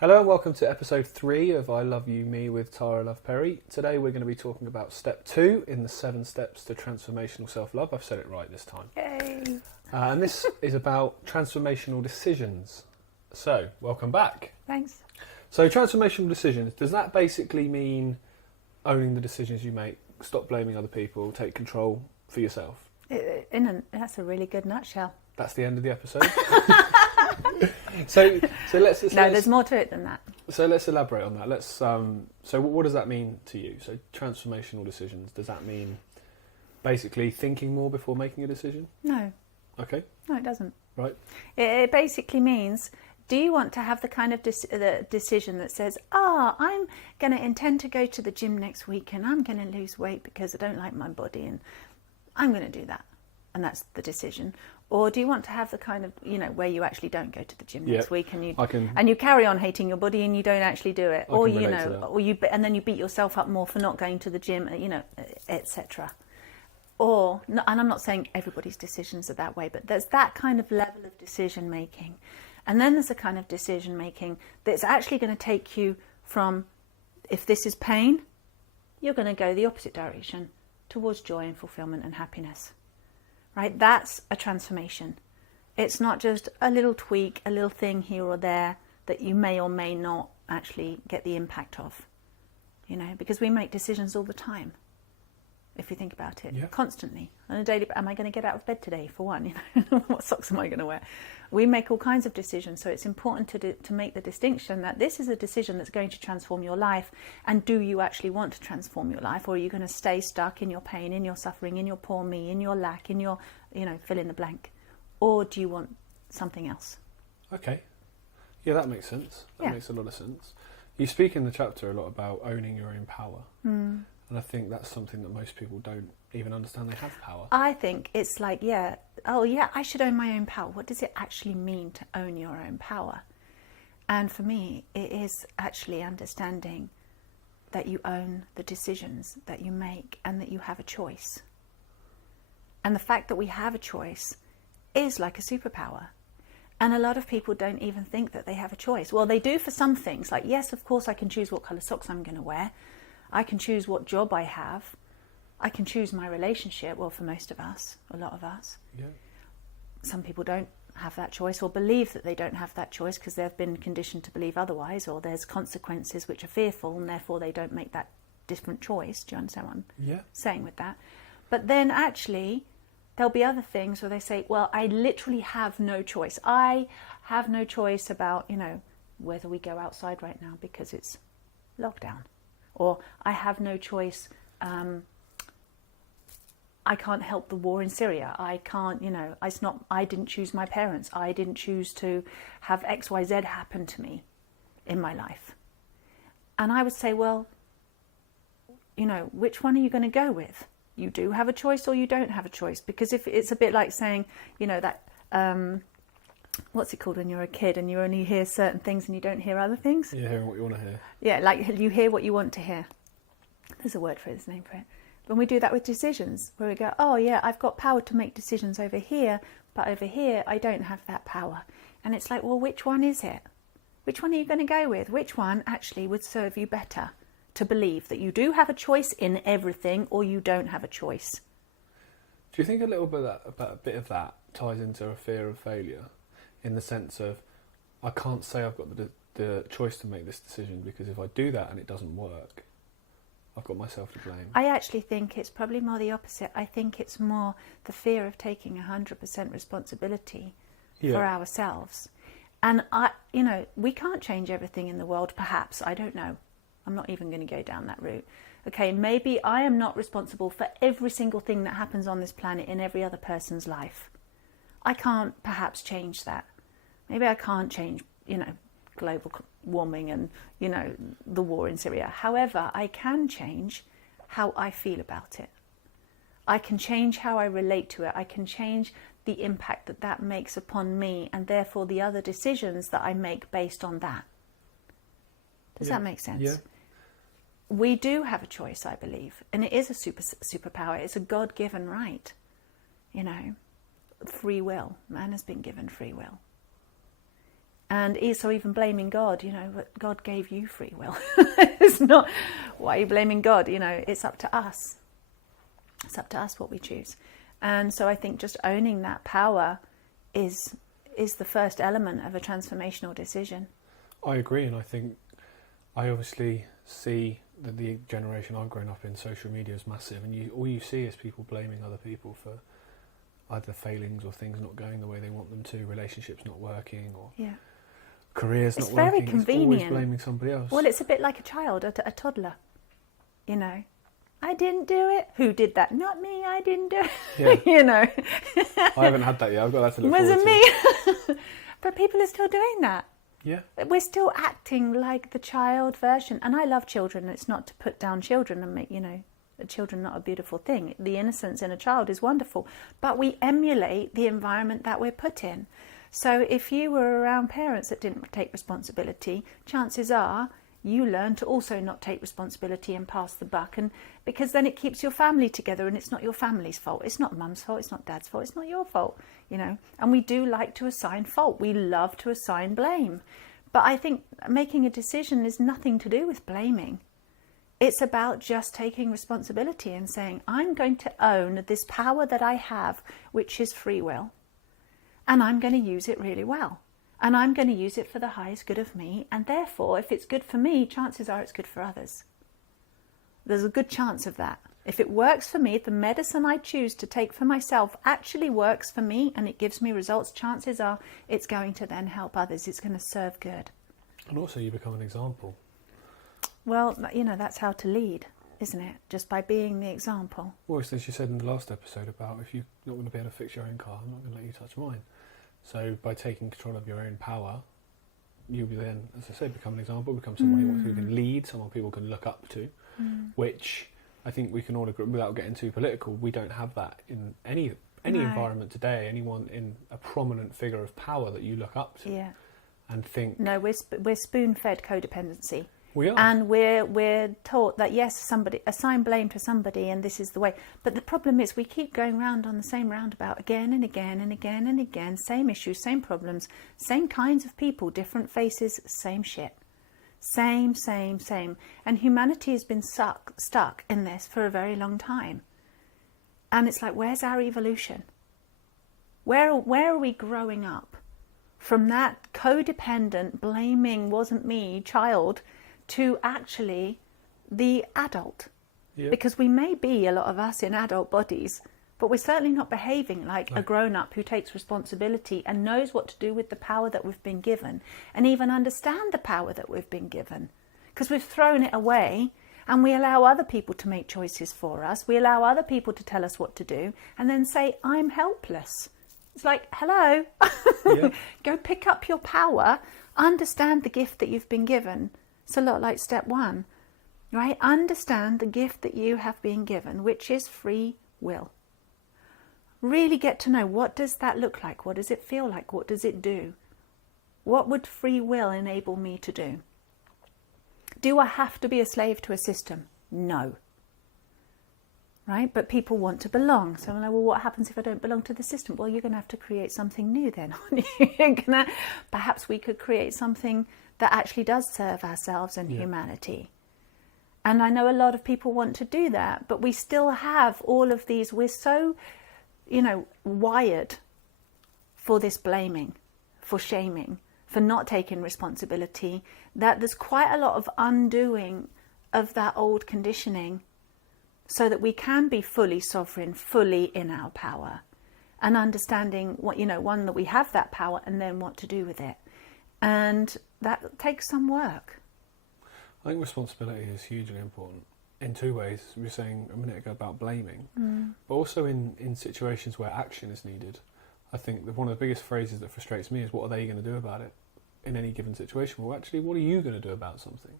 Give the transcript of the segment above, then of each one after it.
Hello and welcome to episode 3 of I Love You Me with Tara Love Perry. Today we're going to be talking about step 2 in the 7 steps to transformational self-love. I've said it right this time. Yay! And this is about transformational decisions. So, welcome back. Thanks. So, transformational decisions, does that basically mean owning the decisions you make, stop blaming other people, take control for yourself? That's a really good nutshell. That's the end of the episode. So let's there's more to it than that. So let's elaborate on that. So what does that mean to you? So transformational decisions, does that mean basically thinking more before making a decision? No. Okay. No, it doesn't. Right. It basically means, do you want to have the kind of decision that says, I'm going to intend to go to the gym next week and I'm going to lose weight because I don't like my body and I'm going to do that. And that's the decision. Or do you want to have the kind of, where you actually don't go to the gym next week and you carry on hating your body and you don't actually do it, and then you beat yourself up more for not going to the gym, etc. Or, and I'm not saying everybody's decisions are that way, but there's that kind of level of decision making, and then there's a kind of decision making that's actually going to take you from, if this is pain, you're going to go the opposite direction towards joy and fulfillment and happiness. Right, that's a transformation. It's not just a little tweak, a little thing here or there that you may or may not actually get the impact of, because we make decisions all the time. If you think about it, constantly on a daily. Am I going to get out of bed today? For one, what socks am I going to wear? We make all kinds of decisions, so it's important to make the distinction that this is a decision that's going to transform your life. And do you actually want to transform your life, or are you going to stay stuck in your pain, in your suffering, in your poor me, in your lack, in your fill in the blank, or do you want something else? Okay, yeah, that makes sense. That makes a lot of sense. You speak in the chapter a lot about owning your own power. And I think that's something that most people don't even understand they have power. I think it's like, I should own my own power. What does it actually mean to own your own power? And for me, it is actually understanding that you own the decisions that you make and that you have a choice. And the fact that we have a choice is like a superpower. And a lot of people don't even think that they have a choice. Well, they do for some things. Like, yes, of course, I can choose what colour socks I'm going to wear. I can choose what job I have. I can choose my relationship. Well, for most of us, a lot of us. Yeah. Some people don't have that choice or believe that they don't have that choice because they've been conditioned to believe otherwise, or there's consequences which are fearful and therefore they don't make that different choice. Do you understand what I'm saying with that? But then actually there'll be other things where they say, well, I literally have no choice. I have no choice about, whether we go outside right now because it's lockdown. Or I have no choice. I can't help the war in Syria. I can't, I didn't choose my parents. I didn't choose to have X, Y, Z happen to me in my life. And I would say, well, which one are you going to go with? You do have a choice or you don't have a choice. Because if it's a bit like saying, that, what's it called when you're a kid and you only hear certain things and you don't hear other things? Yeah, hearing what you want to hear. Yeah, like you hear what you want to hear. There's a word for it, there's a name for it. When we do that with decisions, where we go, I've got power to make decisions over here, but over here I don't have that power. And it's like, well, which one is it? Which one are you going to go with? Which one actually would serve you better to believe that you do have a choice in everything or you don't have a choice? Do you think a little bit of that ties into a fear of failure? In the sense of, I can't say I've got the choice to make this decision because if I do that and it doesn't work, I've got myself to blame. I actually think it's probably more the opposite. I think it's more the fear of taking 100% responsibility for ourselves. And we can't change everything in the world, perhaps. I don't know. I'm not even going to go down that route. Okay, maybe I am not responsible for every single thing that happens on this planet in every other person's life. I can't perhaps change that. Maybe I can't change, global warming and, the war in Syria. However, I can change how I feel about it. I can change how I relate to it. I can change the impact that makes upon me and therefore the other decisions that I make based on that. Does that make sense? Yeah. We do have a choice, I believe. And it is a superpower. It's a God-given right, free will. Man has been given free will. And so even blaming God, God gave you free will. It's not, why are you blaming God? It's up to us. It's up to us what we choose. And so I think just owning that power is the first element of a transformational decision. I agree, and I think I obviously see that the generation I've grown up in, social media is massive, and all you see is people blaming other people for either failings or things not going the way they want them to, relationships not working, or careers not working. It's very convenient. It's always blaming somebody else. Well, it's a bit like a child, a toddler. I didn't do it. Who did that? Not me. I didn't do it. Yeah. I haven't had that yet. I've got that to look forward to. Wasn't me. But people are still doing that. Yeah. We're still acting like the child version. And I love children. It's not to put down children and make, children not a beautiful thing. The innocence in a child is wonderful. But we emulate the environment that we're put in. So if you were around parents that didn't take responsibility, chances are you learn to also not take responsibility and pass the buck. And because then it keeps your family together, and it's not your family's fault. It's not mum's fault. It's not dad's fault. It's not your fault, And we do like to assign fault. We love to assign blame. But I think making a decision is nothing to do with blaming. It's about just taking responsibility and saying, I'm going to own this power that I have, which is free will. And I'm going to use it really well. And I'm going to use it for the highest good of me. And therefore, if it's good for me, chances are it's good for others. There's a good chance of that. If it works for me, if the medicine I choose to take for myself actually works for me and it gives me results, chances are it's going to then help others. It's going to serve good. And also you become an example. Well, that's how to lead, isn't it? Just by being the example. Well, as you said in the last episode about if you're not going to be able to fix your own car, I'm not going to let you touch mine. So by taking control of your own power, you then, as I said, become an example, become someone who can lead, someone people can look up to, which I think we can all agree, without getting too political, we don't have that in any environment today. Anyone in a prominent figure of power that you look up to and think... No, we're spoon-fed codependency. We are. And we're taught that, yes, somebody assign blame to somebody and this is the way. But the problem is we keep going round on the same roundabout again and again and again and again. Same issues, same problems, same kinds of people, different faces, same shit. Same. And humanity has been stuck in this for a very long time. And it's like, where's our evolution? Where are we growing up? From that codependent, blaming, wasn't me, child... to actually the adult. Yeah. Because we may be, a lot of us, in adult bodies, but we're certainly not behaving like a grown-up who takes responsibility and knows what to do with the power that we've been given, and even understand the power that we've been given. Because we've thrown it away, and we allow other people to make choices for us. We allow other people to tell us what to do, and then say, I'm helpless. It's like, hello, go pick up your power, understand the gift that you've been given. It's a lot like step one, right? Understand the gift that you have been given, which is free will. Really get to know, what does that look like? What does it feel like? What does it do? What would free will enable me to do? Do I have to be a slave to a system? No. Right? But people want to belong. So I'm like, well, what happens if I don't belong to the system? Well, you're going to have to create something new then, aren't you? Perhaps we could create something that actually does serve ourselves and humanity. And I know a lot of people want to do that, but we still have all of these. We're so, wired for this blaming, for shaming, for not taking responsibility, that there's quite a lot of undoing of that old conditioning so that we can be fully sovereign, fully in our power, and understanding what, one, that we have that power and then what to do with it. And that takes some work. I think responsibility is hugely important in two ways. We were saying a minute ago about blaming, but also in situations where action is needed. I think that one of the biggest phrases that frustrates me is, what are they going to do about it in any given situation? Well, actually, what are you going to do about something?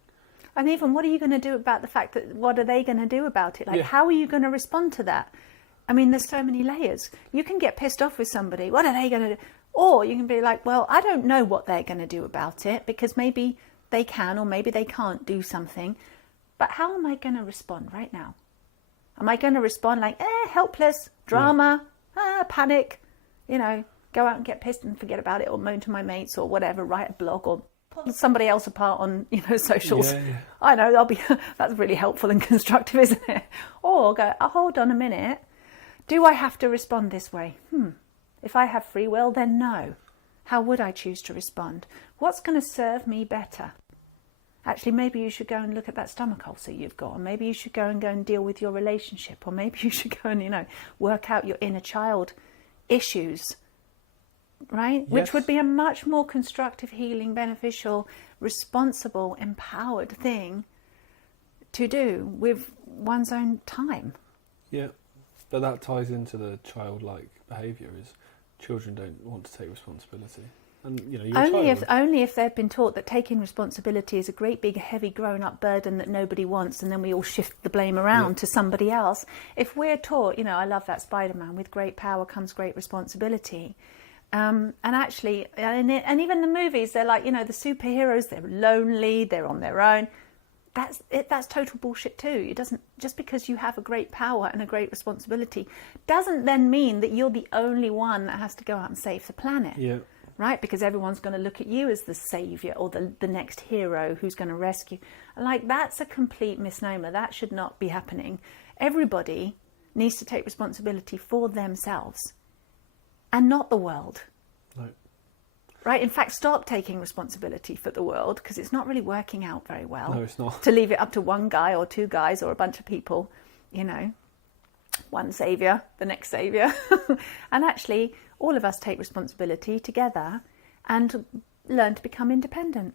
And even, what are you going to do about the fact that, what are they going to do about it? Like, how are you going to respond to that? I mean, there's so many layers. You can get pissed off with somebody. What are they going to do? Or you can be like, well, I don't know what they're going to do about it, because maybe they can or maybe they can't do something. But how am I going to respond right now? Am I going to respond like, helpless, drama, panic, go out and get pissed and forget about it, or moan to my mates or whatever, write a blog or pull somebody else apart on, socials. Yeah. I know, that's really helpful and constructive, isn't it? Or go, oh, hold on a minute. Do I have to respond this way? If I have free will, then no. How would I choose to respond? What's going to serve me better? Actually, maybe you should go and look at that stomach ulcer you've got, or maybe you should go and deal with your relationship, or maybe you should go and, work out your inner child issues, right? Yes. Which would be a much more constructive, healing, beneficial, responsible, empowered thing to do with one's own time. Yeah, but that ties into the childlike behaviour, is children don't want to take responsibility. And, you're only if they've been taught that taking responsibility is a great big heavy grown-up burden that nobody wants, and then we all shift the blame around to somebody else. If we're taught, I love that Spider-Man, with great power comes great responsibility. And actually, and even the movies, they're like, the superheroes, they're lonely, they're on their own. That's total bullshit too. It doesn't, just because you have a great power and a great responsibility doesn't then mean that you're the only one that has to go out and save the planet. Yeah. Right? Because everyone's going to look at you as the saviour or the next hero who's going to rescue. Like, that's a complete misnomer. That should not be happening. Everybody needs to take responsibility for themselves and not the world. No. Right? In fact, stop taking responsibility for the world, because it's not really working out very well. No, it's not. To leave it up to one guy or two guys or a bunch of people, one saviour, the next saviour. And actually, all of us take responsibility together and learn to become independent.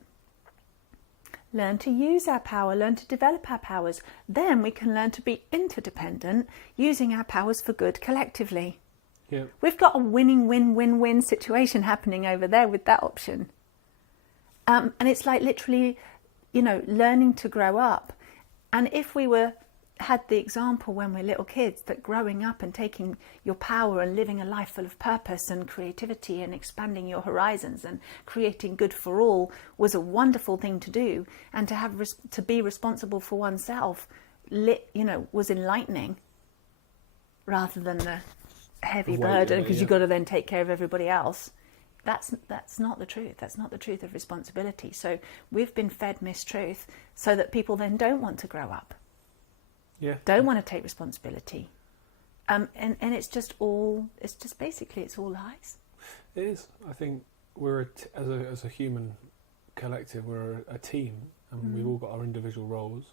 Learn to use our power, learn to develop our powers. Then we can learn to be interdependent, using our powers for good collectively. Yeah. We've got a winning, win-win-win situation happening over there with that option. And it's like literally, learning to grow up. And if we had the example when we're little kids that growing up and taking your power and living a life full of purpose and creativity and expanding your horizons and creating good for all was a wonderful thing to do, and to have to be responsible for oneself, was enlightening, rather than the heavy burden because you've got to then take care of everybody else. That's not the truth. That's not the truth of responsibility. So we've been fed mistruth so that people then don't want to grow up. Yeah. Don't want to take responsibility. And it's just basically it's all lies. It is. I think we're as a human collective, we're a team, and we've all got our individual roles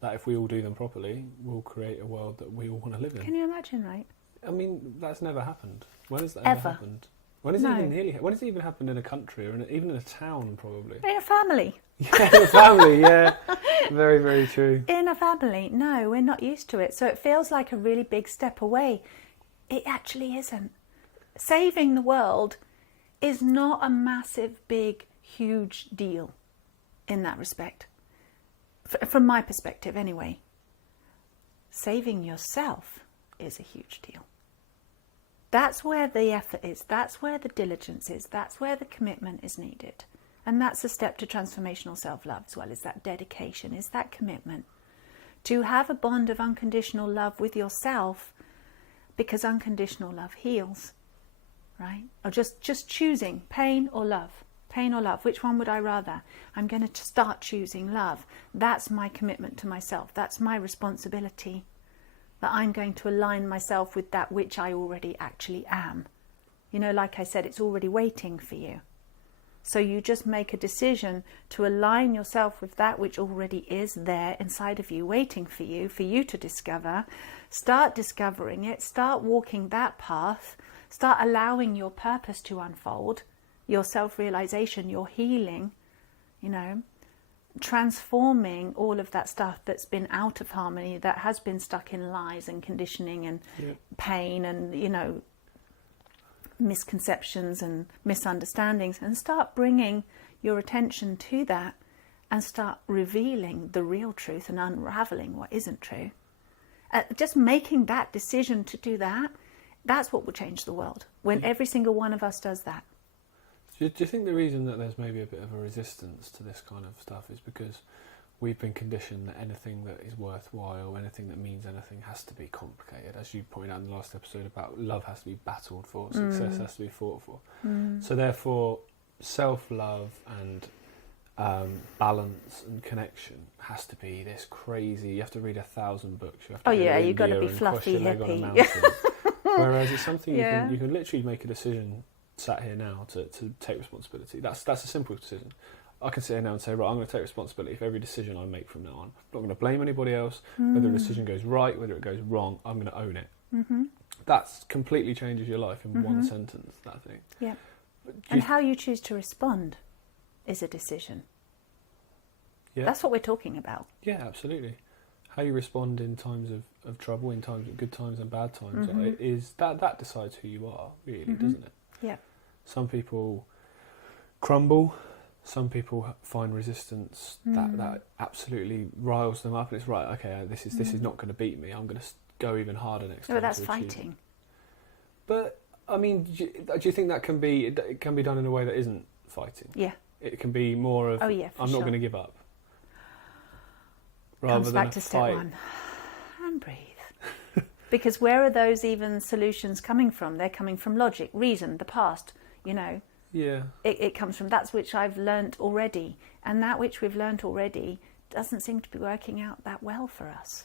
that if we all do them properly, we'll create a world that we all want to live in. Can you imagine, right? I mean, that's never happened. When has that Ever. ever happened? When has it even happened in a country, or even in a town, probably? In a family. Yeah, in a family, yeah. Very, very true. In a family. No, we're not used to it. So it feels like a really big step away. It actually isn't. Saving the world is not a massive, big, huge deal in that respect. From my perspective, anyway. Saving yourself is a huge deal. That's where the effort is. That's where the diligence is. That's where the commitment is needed. And that's a step to transformational self-love as well, is that dedication, is that commitment. To have a bond of unconditional love with yourself, because unconditional love heals, right? Or just choosing pain or love. Pain or love, which one would I rather? I'm going to start choosing love. That's my commitment to myself. That's my responsibility. That I'm going to align myself with that which I already actually am. Like I said, it's already waiting for you. So you just make a decision to align yourself with that which already is there inside of you, waiting for you to discover. Start discovering it, start walking that path, start allowing your purpose to unfold, your self-realization, your healing, transforming all of that stuff that's been out of harmony, that has been stuck in lies and conditioning and pain and, misconceptions and misunderstandings, and start bringing your attention to that and start revealing the real truth and unraveling what isn't true. Just making that decision to do that, that's what will change the world, when every single one of us does that. Do you think the reason that there's maybe a bit of a resistance to this kind of stuff is because we've been conditioned that anything that is worthwhile, anything that means anything, has to be complicated. As you pointed out in the last episode about love has to be battled for, success has to be fought for. So therefore, self-love and balance and connection has to be this crazy. You have to read 1,000 books. You have to you've got to be fluffy, hippie. Whereas it's something you can literally make a decision sat here now to take responsibility. That's a simple decision. I can sit here now and say, right, I'm going to take responsibility for every decision I make from now on. I'm not going to blame anybody else. Whether a decision goes right, whether it goes wrong, I'm going to own it. That completely changes your life in one sentence, that thing. Yeah. And how you choose to respond is a decision. Yeah. That's what we're talking about. Yeah, absolutely. How you respond in times of trouble, in times of good times and bad times, is that decides who you are, really, doesn't it? Yeah. Some people crumble. Some people find resistance that absolutely riles them up, and it's right. Okay, this is not going to beat me. I'm going to go even harder next time. But that's fighting. But I mean, do you think that can be done in a way that isn't fighting? Yeah. It can be more of I'm not going to give up. Rather Comes back to step one and breathe. Because where are those even solutions coming from? They're coming from logic, reason, the past. Yeah. It comes from that which I've learnt already, and that which we've learnt already doesn't seem to be working out that well for us.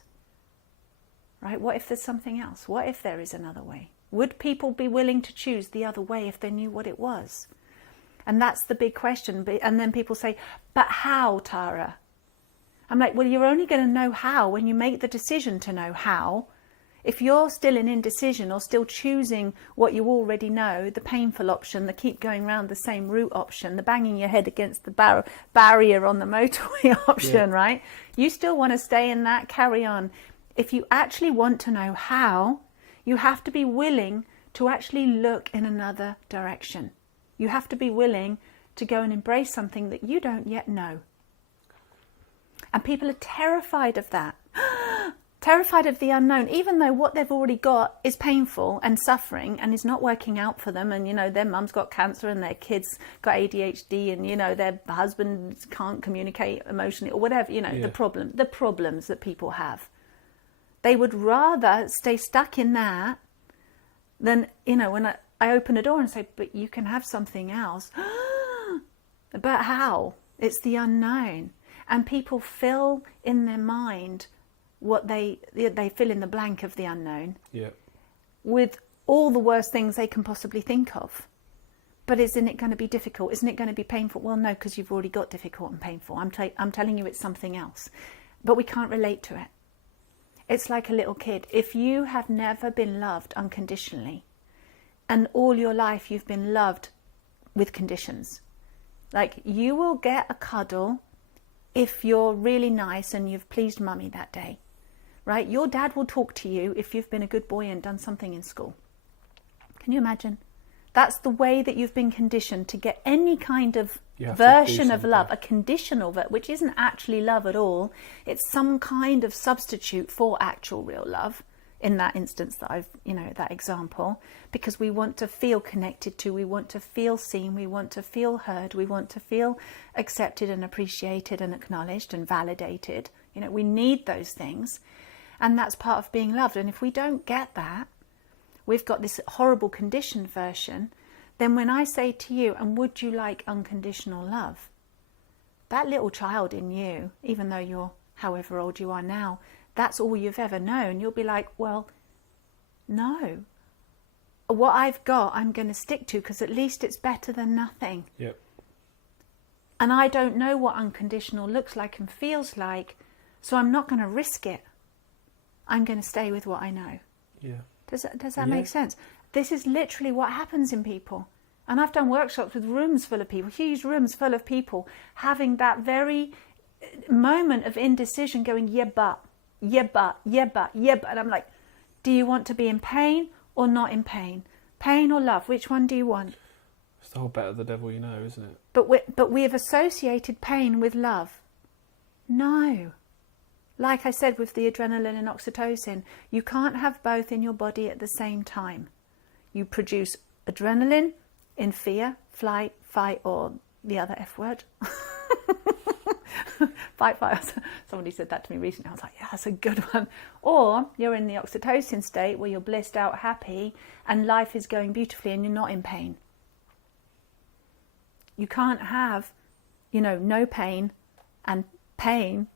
Right? What if there's something else? What if there is another way? Would people be willing to choose the other way if they knew what it was? And that's the big question. And then people say, but how, Tara? I'm like, well, you're only going to know how when you make the decision to know how. If you're still in indecision or still choosing what you already know, the painful option, the keep going round the same route option, the banging your head against the barrier on the motorway option, right? You still want to stay in that, carry on. If you actually want to know how, you have to be willing to actually look in another direction. You have to be willing to go and embrace something that you don't yet know. And people are terrified of that. Terrified of the unknown, even though what they've already got is painful and suffering and is not working out for them. And, their mum's got cancer and their kids got ADHD and, their husband can't communicate emotionally or whatever, the problems that people have. They would rather stay stuck in that than, when I open a door and say, but you can have something else. But how? It's the unknown. And people fill in their mind what they fill in the blank of the unknown with all the worst things they can possibly think of. But isn't it going to be difficult? Isn't it going to be painful? Well, no, because you've already got difficult and painful. I'm telling you it's something else. But we can't relate to it. It's like a little kid. If you have never been loved unconditionally and all your life you've been loved with conditions, like you will get a cuddle if you're really nice and you've pleased mummy that day. Right? Your dad will talk to you if you've been a good boy and done something in school. Can you imagine? That's the way that you've been conditioned to get any kind of version of love, a conditional, which isn't actually love at all. It's some kind of substitute for actual real love. In that instance that that example, because we want to feel connected to, we want to feel seen, we want to feel heard, we want to feel accepted and appreciated and acknowledged and validated. We need those things. And that's part of being loved. And if we don't get that, we've got this horrible conditioned version. Then when I say to you, and would you like unconditional love? That little child in you, even though you're however old you are now, that's all you've ever known. You'll be like, well, no. What I've got, I'm going to stick to because at least it's better than nothing. Yep. And I don't know what unconditional looks like and feels like, so I'm not going to risk it. I'm going to stay with what I know. Yeah. Does that make sense? This is literally what happens in people. And I've done workshops with rooms full of people, huge rooms full of people, having that very moment of indecision going, yeah, but. And I'm like, do you want to be in pain or not in pain? Pain or love? Which one do you want? It's the whole better the devil you know, isn't it? But we have associated pain with love. No. Like I said with the adrenaline and oxytocin, you can't have both in your body at the same time. You produce adrenaline in fear, flight, fight, or the other F word. fight fire. Somebody said that to me recently. I was like, yeah, that's a good one. Or you're in the oxytocin state where you're blissed out, happy, and life is going beautifully and you're not in pain. You can't have, no pain and pain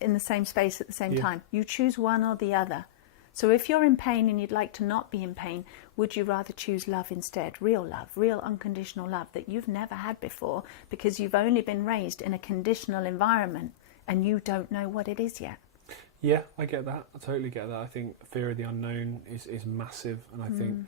in the same space at the same time. You choose one or the other. So if you're in pain and you'd like to not be in pain, would you rather choose love instead? Real love, real unconditional love that you've never had before because you've only been raised in a conditional environment and you don't know what it is yet. Yeah, I get that. I totally get that. I think fear of the unknown is massive, and I think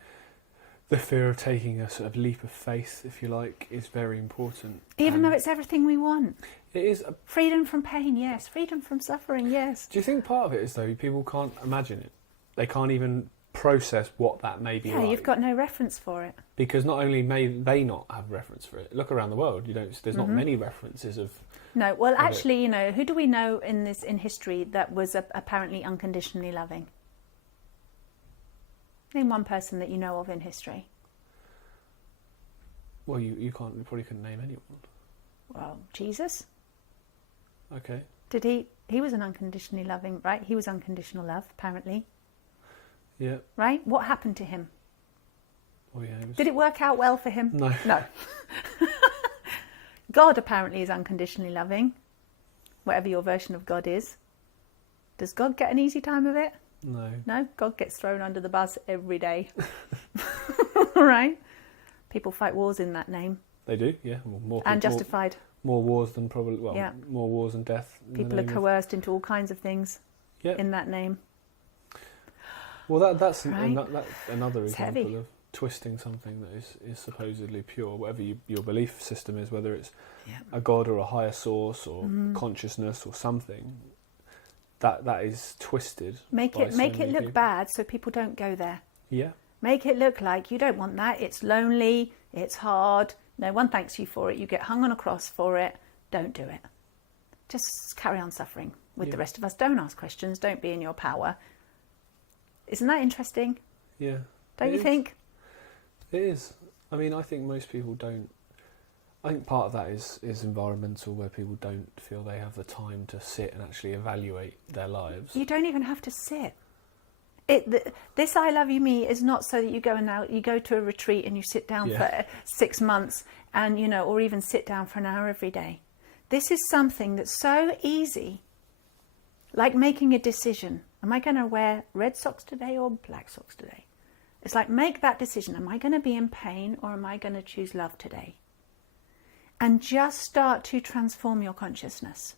the fear of taking a sort of leap of faith, if you like, is very important. Even though it's everything we want. It is. Freedom from pain, yes. Freedom from suffering, yes. Do you think part of it is, though, people can't imagine it? They can't even process what that may be like. Yeah, you've got no reference for it. Because not only may they not have reference for it, look around the world, there's not many references of... No, well, actually, who do we know in history that was apparently unconditionally loving? Name one person that you know of in history. Well, you probably couldn't name anyone. Well, Jesus. Okay. Did he was an unconditionally loving, right? He was unconditional love, apparently. Yeah. Right? What happened to him? Oh, yeah. Did it work out well for him? No. No. God apparently is unconditionally loving, whatever your version of God is. Does God get an easy time of it? No. No? God gets thrown under the bus every day. Right? People fight wars in that name. They do, yeah. More and justified. More wars than probably, more wars and death. People are coerced into all kinds of things in that name. Well, that's right? that's another it's example heavy. of twisting something that is supposedly pure, whatever your belief system is, whether it's a god or a higher source or consciousness or something. That is twisted. Make it look bad so people don't go there. Yeah. Make it look like you don't want that. It's lonely. It's hard. No one thanks you for it. You get hung on a cross for it. Don't do it. Just carry on suffering with the rest of us. Don't ask questions. Don't be in your power. Isn't that interesting? Yeah. Don't you think? It is. I mean, I think most people don't. I think part of that is environmental, where people don't feel they have the time to sit and actually evaluate their lives. You don't even have to sit. This I Love You Me is not so that you go to a retreat and you sit down for 6 months and, or even sit down for an hour every day. This is something that's so easy, like making a decision. Am I going to wear red socks today or black socks today? It's like, make that decision. Am I going to be in pain or am I going to choose love today? And just start to transform your consciousness.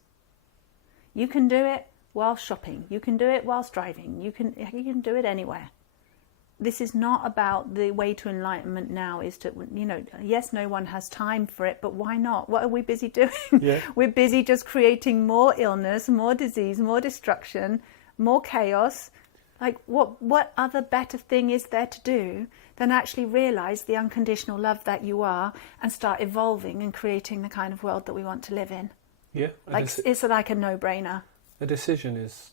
You can do it while shopping. You can do it whilst driving. You can do it anywhere. This is not about the way to enlightenment now is to, yes, no one has time for it, but why not? What are we busy doing? Yeah. We're busy just creating more illness, more disease, more destruction, more chaos. Like, what other better thing is there to do than actually realise the unconditional love that you are and start evolving and creating the kind of world that we want to live in? Yeah. It's like a no-brainer. The decision is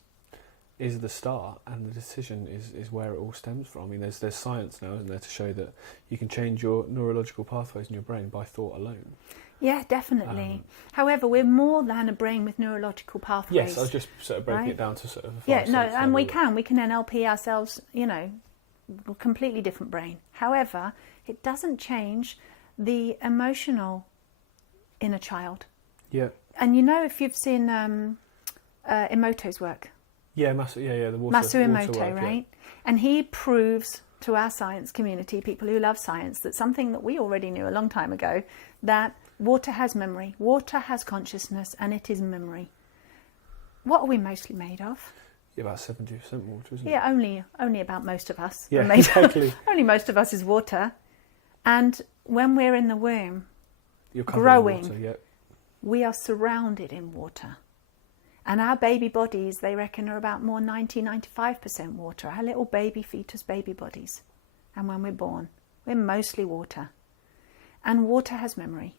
the start, and the decision is where it all stems from. I mean, there's science now, isn't there, to show that you can change your neurological pathways in your brain by thought alone. Yeah, definitely. However, we're more than a brain with neurological pathways. Yes, I was just sort of breaking it down to sort of a 5 and we can NLP ourselves, a completely different brain. However, it doesn't change the emotional inner child. Yeah. And if you've seen Emoto's work. Yeah, the water Emoto, work, right? And he proves to our science community, people who love science, that something that we already knew a long time ago, that water has memory, water has consciousness, and it is memory. What are we mostly made of? Yeah, about 70% water, isn't it? Yeah, only about most of us. Yeah, exactly. Only most of us is water. And when we're in the womb, You're growing, water, we are surrounded in water. And our baby bodies, they reckon, are about more 95% water. Our little baby fetus baby bodies. And when we're born, we're mostly water. And water has memory.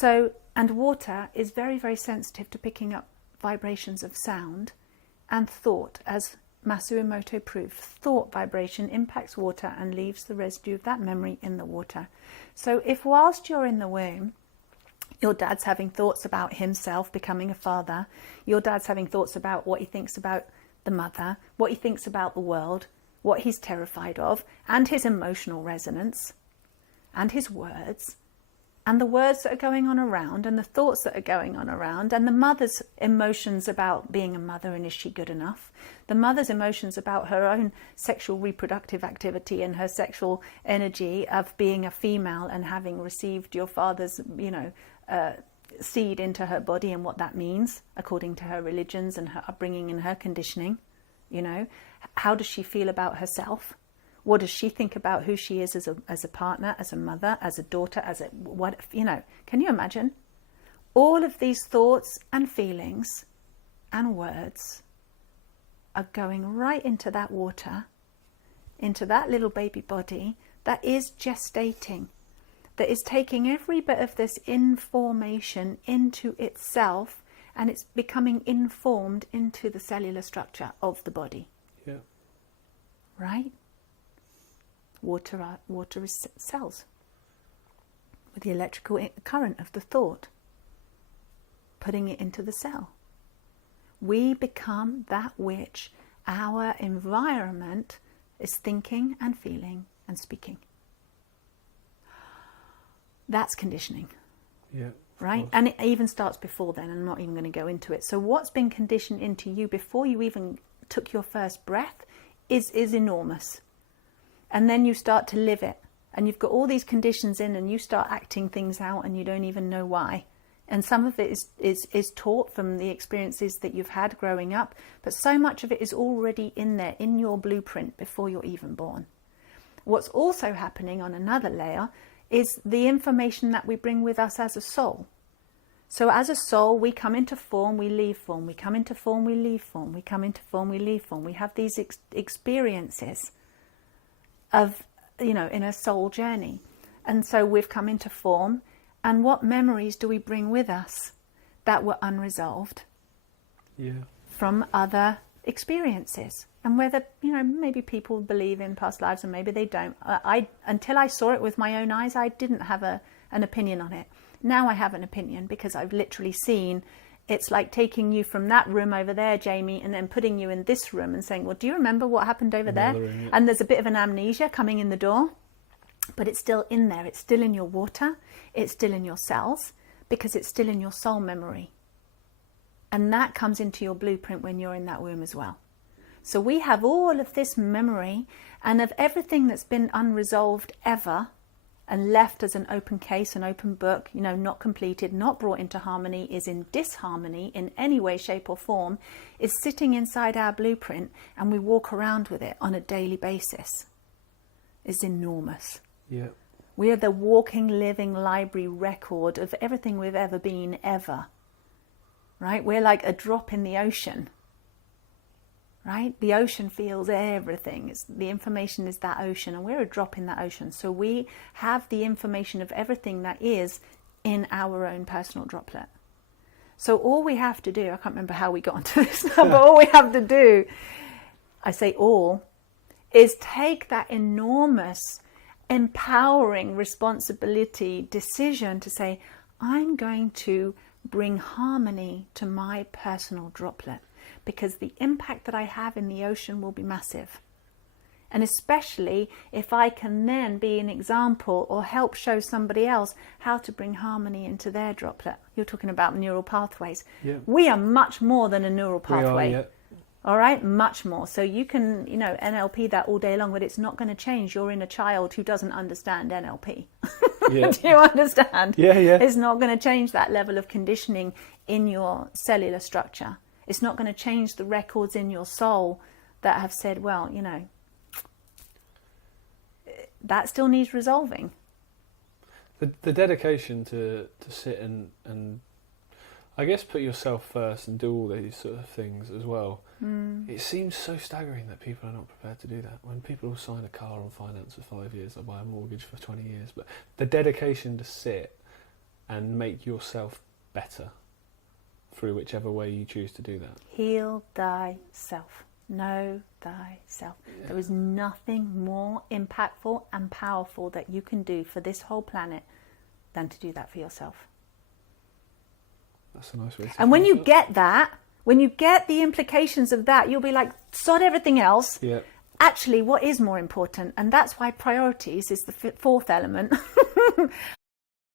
And water is very, very sensitive to picking up vibrations of sound and thought, as Masaru Emoto proved. Thought vibration impacts water and leaves the residue of that memory in the water. So if whilst you're in the womb, Your dad's having thoughts about himself becoming a father. Your dad's having thoughts about what he thinks about the mother, what he thinks about the world, what he's terrified of, and his emotional resonance, and his words, and the words that are going on around, and the thoughts that are going on around, and the mother's emotions about being a mother and is she good enough, the mother's emotions about her own sexual reproductive activity and her sexual energy of being a female and having received your father's, seed into her body and what that means according to her religions and her upbringing and her conditioning. How does she feel about herself? What does she think about who she is as a partner, as a mother, as a daughter, can you imagine? All of these thoughts and feelings and words are going right into that water, into that little baby body that is gestating, that is taking every bit of this information into itself, and it's becoming informed into the cellular structure of the body. Yeah. Right? Water is cells with the electrical current of the thought, putting it into the cell. We become that which our environment is thinking and feeling and speaking. That's conditioning. Yeah. Right? And it even starts before then, and I'm not even going to go into it. So what's been conditioned into you before you even took your first breath is enormous. And then you start to live it, and you've got all these conditions in, and you start acting things out and you don't even know why. And some of it is taught from the experiences that you've had growing up, but so much of it is already in there, in your blueprint before you're even born. What's also happening on another layer is the information that we bring with us as a soul. So as a soul, we come into form, we leave form. We come into form, we leave form. We come into form, we leave form. We have these experiences of, in a soul journey. And so we've come into form. And what memories do we bring with us that were unresolved? Yeah. From other experiences? And whether, maybe people believe in past lives and maybe they don't. Until I saw it with my own eyes, I didn't have an opinion on it. Now I have an opinion because I've literally seen, it's like taking you from that room over there, Jamie, and then putting you in this room and saying, well, do you remember what happened over there? Room, yeah. And there's a bit of an amnesia coming in the door, but it's still in there. It's still in your water. It's still in your cells because it's still in your soul memory. And that comes into your blueprint when you're in that womb as well. So we have all of this memory and of everything that's been unresolved ever and left as an open case, an open book, not completed, not brought into harmony, is in disharmony in any way, shape or form, is sitting inside our blueprint, and we walk around with it on a daily basis. It's enormous. Yeah. We are the walking, living library record of everything we've ever been, ever. Right? We're like a drop in the ocean. Right? The ocean feels everything. The information is that ocean, and we're a drop in that ocean. So we have the information of everything that is in our own personal droplet. So all we have to do, I can't remember how we got onto this now, but all we have to do, I say all, is take that enormous, empowering responsibility, decision to say, I'm going to bring harmony to my personal droplet. Because the impact that I have in the ocean will be massive. And especially if I can then be an example or help show somebody else how to bring harmony into their droplet. You're talking about neural pathways. Yeah. We are much more than a neural pathway. We are, yeah. All right, much more. So you can, NLP that all day long, but it's not going to change your inner child who doesn't understand NLP. Yeah. Do you understand? Yeah, yeah. It's not going to change that level of conditioning in your cellular structure. It's not going to change the records in your soul that have said, well, that still needs resolving. The dedication to sit and I guess put yourself first and do all these sort of things as well. It seems so staggering that people are not prepared to do that. When people will sign a car on finance for 5 years or buy a mortgage for 20 years. But the dedication to sit and make yourself better through whichever way you choose to do that. Heal thyself. Know thyself. Yeah. There is nothing more impactful and powerful that you can do for this whole planet than to do that for yourself. That's a nice way to And when you it. get that, when you get the implications of that, you'll be like, sod everything else. Yeah. Actually, what is more important? And that's why priorities is the fourth element.